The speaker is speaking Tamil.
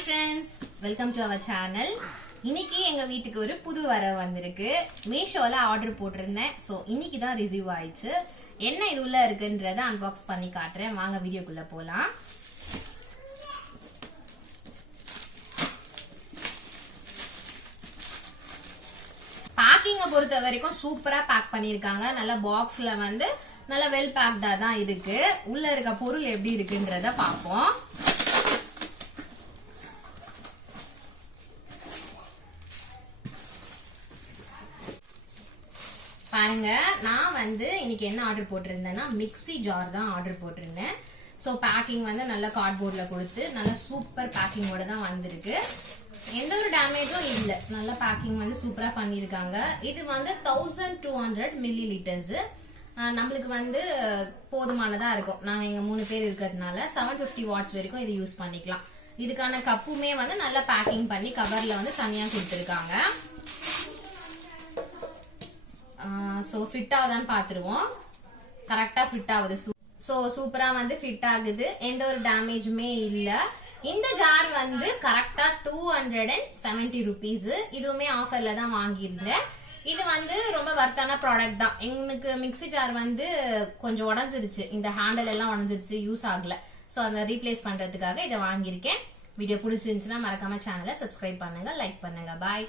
Hi friends welcome to our channel இன்னைக்கு எங்க வீட்டுக்கு ஒரு புது வர வந்திருக்கு. மீஷோல ஆர்டர் போட்டிருந்தேன். ஸோ இன்னைக்கு தான் ரிசீவ் ஆயிடுச்சு. என்ன இது உள்ள இருக்குன்றத அன்பாக்ஸ் பண்ணி காட்டுறேன். வாங்க வீடியோக்குள்ள போலாம். பேக்கிங்கை பொறுத்த வரைக்கும் சூப்பரா பேக் பண்ணியிருக்காங்க. நல்ல பாக்ஸ்ல வந்து நல்ல வெல் பேக்டா தான் இருக்கு. உள்ள இருக்க பொருள் எப்படி இருக்குன்றத பார்ப்போம். பாருங்க நான் வந்து இன்னைக்கு என்ன ஆர்டர் போட்டிருந்தேன்னா மிக்ஸி ஜார் தான் ஆர்டர் போட்டிருந்தேன். ஸோ பேக்கிங் வந்து நல்ல கார்ட்போர்டில் கொடுத்து நல்ல சூப்பர் பேக்கிங்கோட தான் வந்திருக்கு. எந்த ஒரு டேமேஜும் இல்லை. நல்ல பேக்கிங் வந்து சூப்பராக பண்ணியிருக்காங்க. இது வந்து thousand two hundred millilitres நம்மளுக்கு வந்து போதுமானதாக இருக்கும். நாங்கள் எங்கள் மூணு பேர் இருக்கிறதுனால செவன் ஃபிஃப்டி வாட்ஸ் வரைக்கும் இது யூஸ் பண்ணிக்கலாம். இதுக்கான கப்புமே வந்து நல்லா பேக்கிங் பண்ணி கவரில் வந்து தனியாக கொடுத்துருக்காங்க. ஸோ ஃபிட் ஆகுதான்னு பார்த்துருவோம் கரெக்டாக ஃபிட் ஆகுது. ஸோ சூப்பராக வந்து ஃபிட் ஆகுது. எந்த ஒரு டேமேஜுமே இல்லை. இந்த ஜார் வந்து கரெக்டாக two hundred and seventy rupees இதுவுமே ஆஃபரில் தான் வாங்கியிருந்தேன். இது வந்து ரொம்ப வர்த்தான ப்ராடக்ட் தான். எங்களுக்கு மிக்ஸி ஜார் வந்து கொஞ்சம் உடஞ்சிருச்சு. இந்த ஹேண்டில் எல்லாம் உடஞ்சிருச்சு யூஸ் ஆகலை. ஸோ அதை ரீப்ளேஸ் பண்ணுறதுக்காக இதை வாங்கியிருக்கேன். வீடியோ பிடிச்சிருந்துச்சுன்னா மறக்காம சேனலை சப்ஸ்கிரைப் பண்ணுங்க லைக் பண்ணுங்கள் பாய்